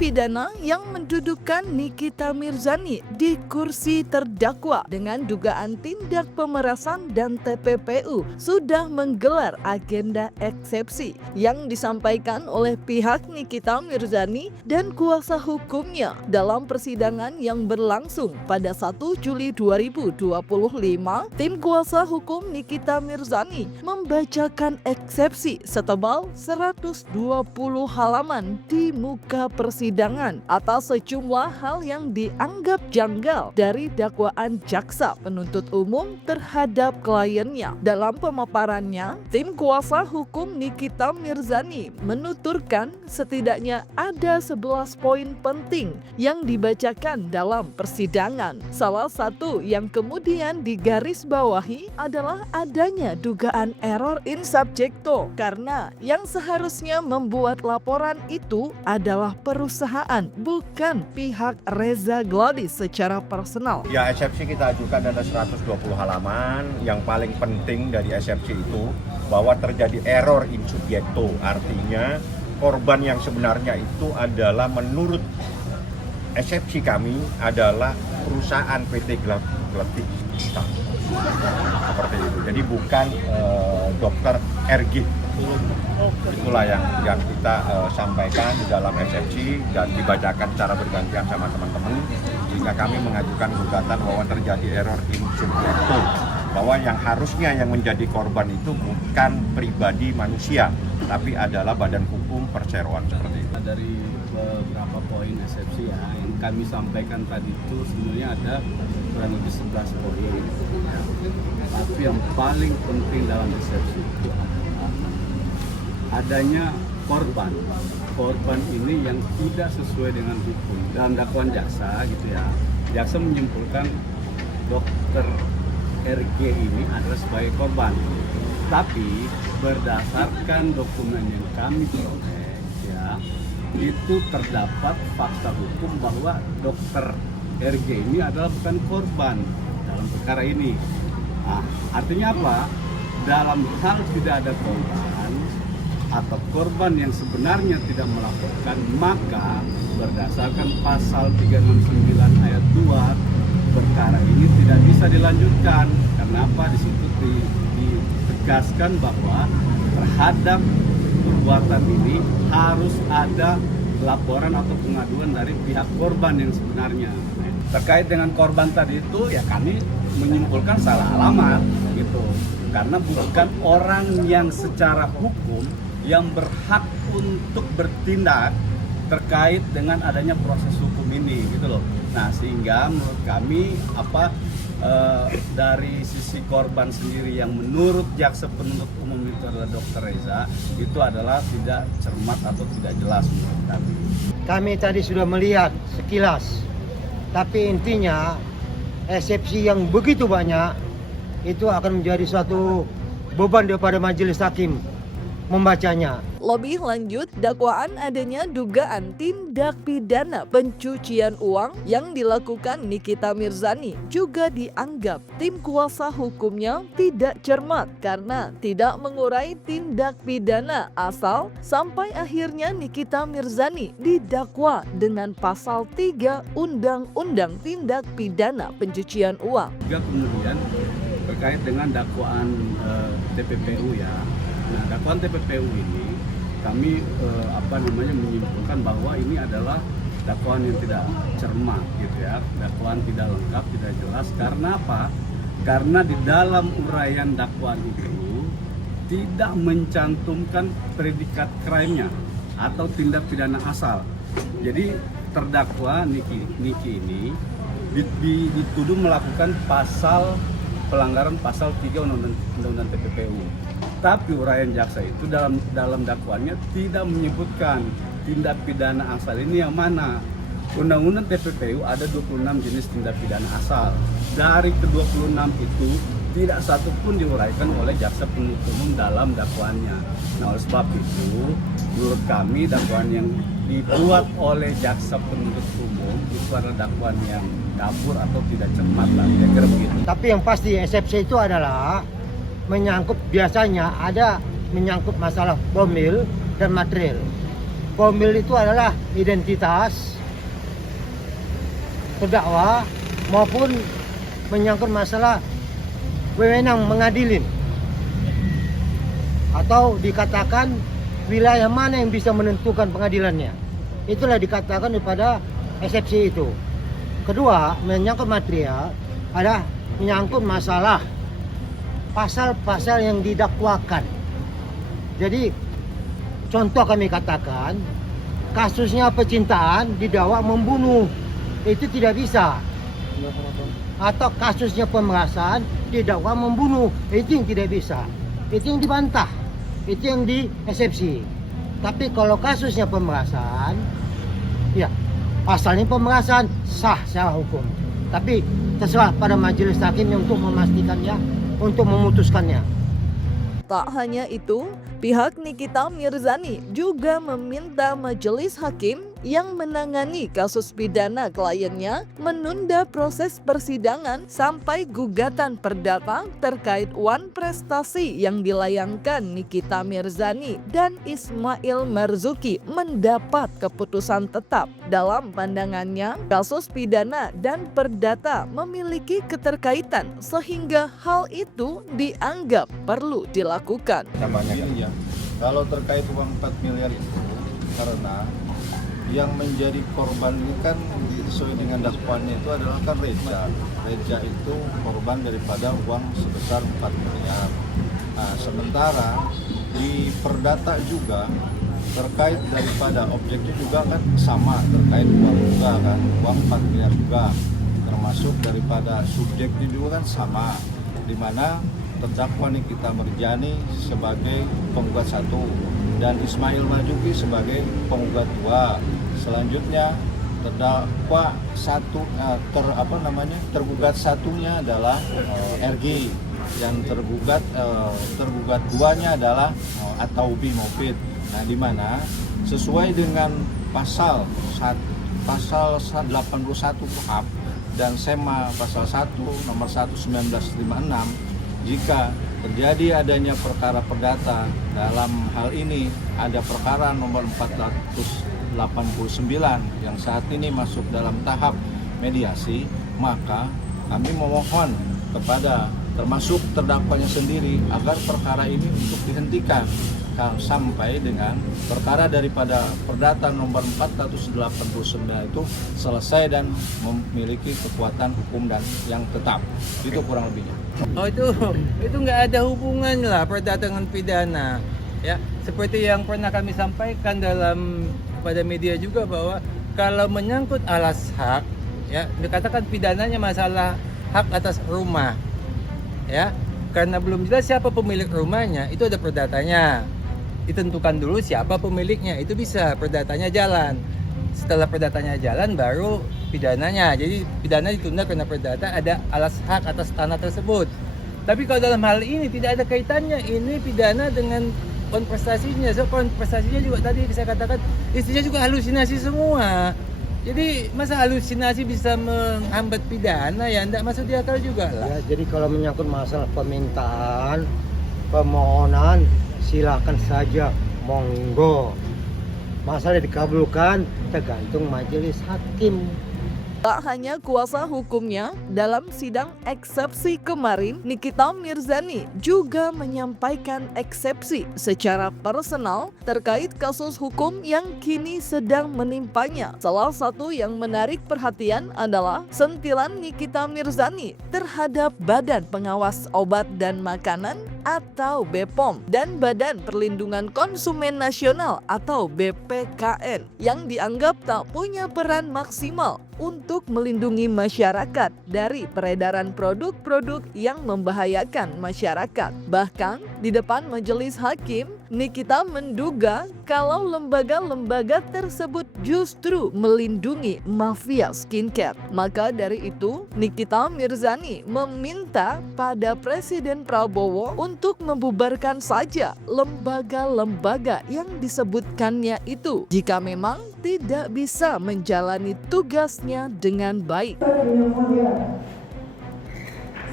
pidana yang mendudukan Nikita Mirzani di kursi terdakwa dengan dugaan tindak pemerasan dan TPPU sudah menggelar agenda eksepsi yang disampaikan oleh pihak Nikita Mirzani dan kuasa hukumnya dalam persidangan yang berlangsung pada 1 Juli 2025. Tim kuasa hukum Nikita Mirzani membacakan eksepsi setebal 120 halaman di muka persidangan atas sejumlah hal yang dianggap janggal dari dakwaan jaksa penuntut umum terhadap kliennya. Dalam pemaparannya, tim kuasa hukum Nikita Mirzani menuturkan setidaknya ada 11 poin penting yang dibacakan dalam persidangan. Salah satu yang kemudian digarisbawahi adalah adanya dugaan error in subjecto karena yang seharusnya membuat laporan itu adalah perusahaan, bukan pihak Reza Gladys secara personal. Ya, eksepsi kita ajukan ada 120 halaman. Yang paling penting dari eksepsi itu bahwa terjadi error in subjecto, artinya korban yang sebenarnya itu adalah menurut eksepsi kami adalah perusahaan PT Gletik seperti itu. Jadi bukan dokter RG. Itulah yang kita sampaikan di dalam eksepsi dan dibacakan secara bergantian sama teman-teman, sehingga kami mengajukan gugatan bahwa terjadi error in subjecto, bahwa yang harusnya yang menjadi korban itu bukan pribadi manusia, tapi adalah badan hukum perseroan seperti itu. Dari beberapa poin eksepsi yang kami sampaikan tadi itu sebenarnya ada kurang lebih 11 poin. Tapi yang paling penting dalam eksepsi itu adanya korban. Korban ini yang tidak sesuai dengan hukum. Dalam dakwaan jaksa gitu ya, jaksa menyimpulkan dokter RG ini adalah sebagai korban. Tapi berdasarkan dokumen yang kami peroleh ya, itu terdapat fakta hukum bahwa dokter RG ini adalah bukan korban dalam perkara ini. Nah, artinya apa? Dalam hal tidak ada korban atau korban yang sebenarnya tidak melaporkan, maka berdasarkan pasal 369 ayat 2 perkara ini tidak bisa dilanjutkan. Kenapa? Di situ ditegaskan bahwa terhadap perbuatan ini harus ada laporan atau pengaduan dari pihak korban yang sebenarnya. Terkait dengan korban tadi itu ya kami menyimpulkan salah alamat gitu. Karena bukan orang yang secara hukum yang berhak untuk bertindak terkait dengan adanya proses hukum ini gitu loh. Nah, sehingga menurut kami dari sisi korban sendiri yang menurut jaksa penuntut umum itu adalah Dr. Reza, itu adalah tidak cermat atau tidak jelas menurut kami. Kami tadi sudah melihat sekilas, tapi intinya eksepsi yang begitu banyak itu akan menjadi suatu beban daripada majelis hakim membacanya. Lebih lanjut, dakwaan adanya dugaan tindak pidana pencucian uang yang dilakukan Nikita Mirzani juga dianggap tim kuasa hukumnya tidak cermat karena tidak mengurai tindak pidana asal sampai akhirnya Nikita Mirzani didakwa dengan pasal 3 Undang-Undang Tindak Pidana Pencucian Uang. Juga kemudian terkait dengan dakwaan TPPU ya. Nah, dakwaan TPPU ini kami menyimpulkan bahwa ini adalah dakwaan yang tidak cermat gitu ya, dakwaan tidak lengkap, tidak jelas. Karena apa? Karena di dalam uraian dakwaan itu tidak mencantumkan predikat crime-nya atau tindak pidana asal. Jadi terdakwa Niki ini dituduh melakukan pelanggaran pasal 3 Undang-Undang TPPU. Tapi uraian jaksa itu dalam dakwaannya tidak menyebutkan tindak pidana asal ini yang mana. Undang-Undang TPPU ada 26 jenis tindak pidana asal. Dari ke-26 itu tidak satu pun diuraikan oleh jaksa penuntut umum dalam dakwaannya. Nah, oleh sebab itu menurut kami dakwaan yang dibuat oleh jaksa penuntut umum itu adalah dakwaan yang kabur atau tidak cermat lah, kira-kira begitu. Tapi yang pasti eksepsi itu adalah biasanya ada menyangkut masalah formil dan material. formil itu adalah identitas terdakwa maupun menyangkut masalah wewenang mengadilin, atau dikatakan wilayah mana yang bisa menentukan pengadilannya. Itulah dikatakan daripada eksepsi itu. Kedua, menyangkut material ada menyangkut masalah pasal-pasal yang didakwakan. Jadi contoh kami katakan kasusnya percintaan didakwa membunuh, itu tidak bisa. Atau kasusnya pemerasan didakwa membunuh, itu yang tidak bisa. Itu yang dibantah, itu yang dieksepsi. Tapi kalau kasusnya pemerasan, ya pasalnya pemerasan sah secara hukum. Tapi terserah pada majelis hakim untuk memastikannya, untuk memutuskannya. Tak hanya itu, pihak Nikita Mirzani juga meminta majelis hakim yang menangani kasus pidana kliennya menunda proses persidangan sampai gugatan perdata terkait wan prestasi yang dilayangkan Nikita Mirzani dan Ismail Marzuki mendapat keputusan tetap. Dalam pandangannya, kasus pidana dan perdata memiliki keterkaitan sehingga hal itu dianggap perlu dilakukan. Namanya Begini ya, kalau terkait uang 4 miliar itu, karena yang menjadi korban ini kan sesuai dengan dakwaannya itu adalah kan Reja. Reja itu korban daripada uang sebesar 4 miliar. Nah, sementara di perdata juga terkait daripada objeknya juga kan sama, terkait uang juga kan, uang 4 miliar juga. Termasuk daripada subjeknya juga kan sama, di mana terdakwa Nikita Mirzani sebagai penggugat 1 dan Ismail Marzuki sebagai penggugat 2. Selanjutnya terdakwa tergugat satunya adalah RG, yang tergugat 2-nya adalah Ataubi Mopid. Nah, di mana sesuai dengan pasal 81 KUHP dan SEMA pasal 1 nomor 1 1956, jika terjadi adanya perkara perdata, dalam hal ini ada perkara nomor 489 yang saat ini masuk dalam tahap mediasi, maka kami memohon kepada termasuk terdakwanya sendiri agar perkara ini untuk dihentikan sampai dengan perkara daripada perdata nomor 489 itu selesai dan memiliki kekuatan hukum dan yang tetap. Itu kurang lebihnya. Oh, itu nggak ada hubungan lah perdata dengan pidana, ya. Seperti yang pernah kami sampaikan pada media juga, bahwa kalau menyangkut alas hak, ya, dikatakan pidananya masalah hak atas rumah, ya, karena belum jelas siapa pemilik rumahnya, itu ada perdatanya. Ditentukan dulu siapa pemiliknya, itu bisa perdatanya jalan. Setelah perdatanya jalan baru pidananya. Jadi pidana ditunda karena perdata ada alas hak atas tanah tersebut. Tapi kalau dalam hal ini tidak ada kaitannya ini pidana dengan konprestasinya. So konprestasinya juga tadi saya katakan istrinya juga halusinasi semua. Jadi masa halusinasi bisa menghambat pidana, ya enggak masuk di akal juga lah. Ya, jadi kalau menyangkut masalah permintaan, permohonan, silakan saja, monggo. Masalah dikabulkan tergantung majelis hakim. Tak hanya kuasa hukumnya, dalam sidang eksepsi kemarin, Nikita Mirzani juga menyampaikan eksepsi secara personal terkait kasus hukum yang kini sedang menimpanya. Salah satu yang menarik perhatian adalah sentilan Nikita Mirzani terhadap Badan Pengawas Obat dan Makanan atau BPOM dan Badan Perlindungan Konsumen Nasional atau BPKN yang dianggap tak punya peran maksimal untuk melindungi masyarakat dari peredaran produk-produk yang membahayakan masyarakat. Bahkan di depan majelis hakim, Nikita menduga kalau lembaga-lembaga tersebut justru melindungi mafia skincare. Maka dari itu, Nikita Mirzani meminta pada Presiden Prabowo untuk membubarkan saja lembaga-lembaga yang disebutkannya itu jika memang tidak bisa menjalani tugasnya dengan baik.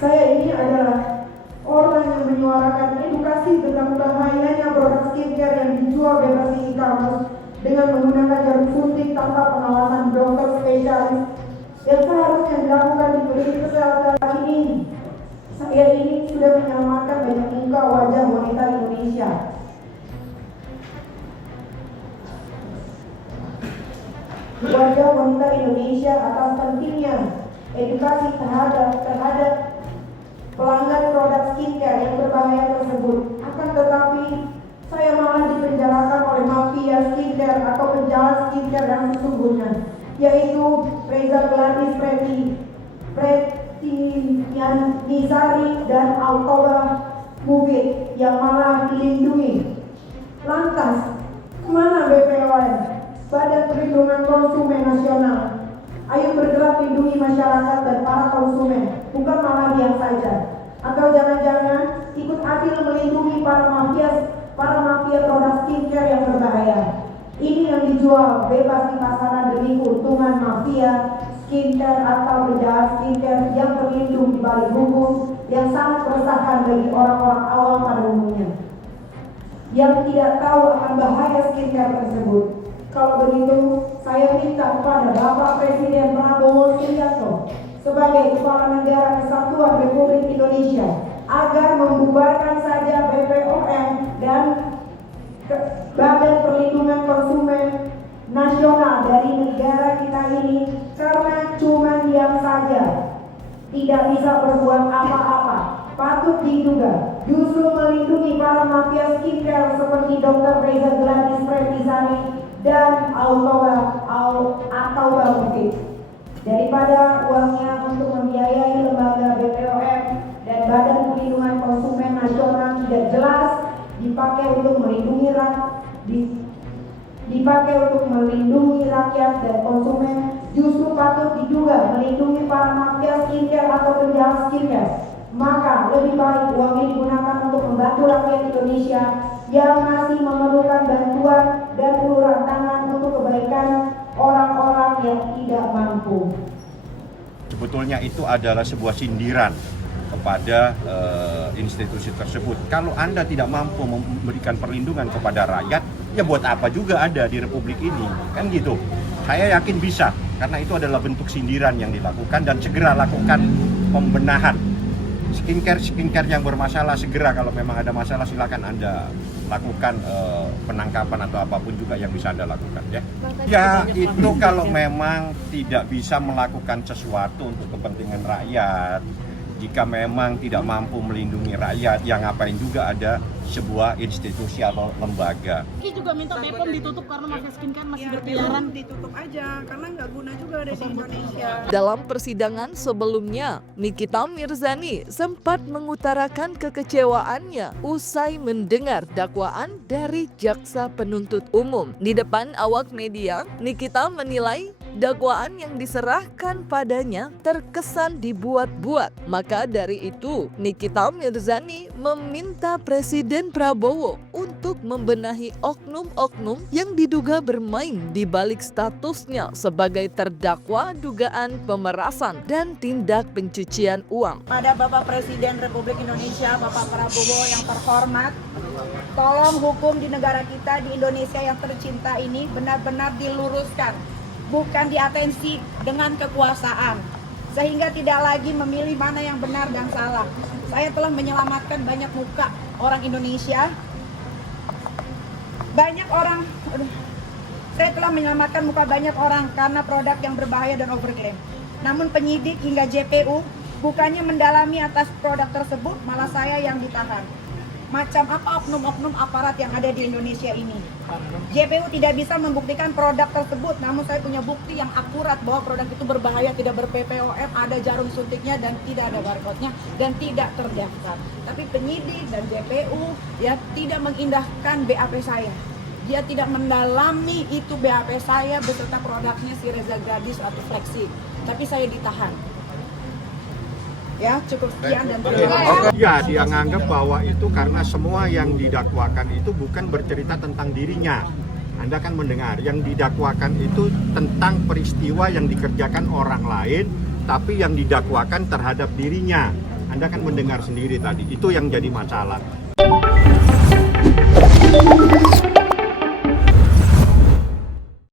Saya ini adalah orang yang menyuarakan edukasi tentang bahayanya produk skincare yang dijual bebas di e-commerce dengan menggunakan jarum suntik tanpa pengawasan dokter spesialis yang seharusnya dilakukan di klinik kesehatan ini. Saya ini sudah menyelamatkan banyak muka wajah wanita Indonesia. Wajah wanita Indonesia atas pentingnya edukasi terhadap pelanggan produk skincare yang berbahaya tersebut. Akan tetapi saya malah dipenjarakan oleh mafia skincare atau penjahat skincare yang sesungguhnya, yaitu Reza Gladys Nizari dan Altoba Mubid yang malah dilindungi. Lantas, kemana BPOM? Badan Perlindungan Konsumen Nasional. Ayo bergerak lindungi masyarakat dan para konsumen, bukan malah diam saja. Atau jangan-jangan ikut adil melindungi para mafia produk skincare yang berbahaya. Ini yang dijual bebas di pasaran demi keuntungan mafia skincare atau penjahat skincare yang berlindung di balik hukum yang sangat meresahkan bagi orang-orang awam pada umumnya yang tidak tahu akan bahaya skincare tersebut. Kalau begitu, saya minta kepada Bapak Presiden Prabowo Subianto sebagai Kepala Negara Kesatuan Republik Indonesia agar membubarkan saja BPOM dan Badan Perlindungan Konsumen Nasional dari negara kita ini, karena cuma diam saja, tidak bisa berbuat apa-apa. Patut diduga justru melindungi para mafia skincare seperti Dr. Reza Gladys Nizari dan Altoba Mufid, daripada uangnya untuk membiayai lembaga BPOM dan Badan Perlindungan Konsumen Nasional tidak jelas dipakai untuk melindungi rakyat dan konsumen, justru patut diduga melindungi para mafia skincare atau penjahat skincare. Maka lebih baik uang ini digunakan untuk membantu rakyat Indonesia yang masih memerlukan bantuan dan uluran tangan untuk kebaikan orang-orang yang tidak mampu. Sebetulnya itu adalah sebuah sindiran kepada institusi tersebut. Kalau Anda tidak mampu memberikan perlindungan kepada rakyat, ya buat apa juga ada di Republik ini, kan gitu. Saya yakin bisa, karena itu adalah bentuk sindiran yang dilakukan, dan segera lakukan pembenahan. Skincare yang bermasalah segera, kalau memang ada masalah silakan Anda lakukan penangkapan atau apapun juga yang bisa Anda lakukan, ya. Ya itu kalau memang tidak bisa melakukan sesuatu untuk kepentingan rakyat. Jika memang tidak mampu melindungi rakyat, yang ngapain juga ada sebuah institusi atau lembaga. Ki juga minta BPOM ditutup karena mafia skincare masih berkeliaran. Ditutup aja karena nggak guna juga ada di Indonesia. Dalam persidangan sebelumnya, Nikita Mirzani sempat mengutarakan kekecewaannya usai mendengar dakwaan dari jaksa penuntut umum. Di depan awak media, Nikita menilai dakwaan yang diserahkan padanya terkesan dibuat-buat. Maka dari itu, Nikita Mirzani meminta Presiden Prabowo untuk membenahi oknum-oknum yang diduga bermain di balik statusnya sebagai terdakwa dugaan pemerasan dan tindak pencucian uang. Pada Bapak Presiden Republik Indonesia, Bapak Prabowo yang terhormat, tolong hukum di negara kita, di Indonesia yang tercinta ini benar-benar diluruskan, bukan diatensi dengan kekuasaan, sehingga tidak lagi memilih mana yang benar dan salah. Saya telah menyelamatkan banyak muka orang Indonesia. Saya telah menyelamatkan muka banyak orang karena produk yang berbahaya dan overklaim. Namun penyidik hingga JPU bukannya mendalami atas produk tersebut, malah saya yang ditahan. Macam apa oknum-oknum aparat yang ada di Indonesia ini? JPU tidak bisa membuktikan produk tersebut, namun saya punya bukti yang akurat bahwa produk itu berbahaya, tidak ber-BPOM, ada jarum suntiknya dan tidak ada barcode-nya dan tidak terdaftar. Tapi penyidik dan JPU ya tidak mengindahkan BAP saya. Dia tidak mendalami itu BAP saya beserta produknya si Reza Gladys atau Flexi. Tapi saya ditahan. Ya, cukup sekian dan terima kasih. Ya, dia nganggap bahwa itu karena semua yang didakwakan itu bukan bercerita tentang dirinya. Anda kan mendengar, yang didakwakan itu tentang peristiwa yang dikerjakan orang lain, tapi yang didakwakan terhadap dirinya. Anda kan mendengar sendiri tadi, itu yang jadi masalah.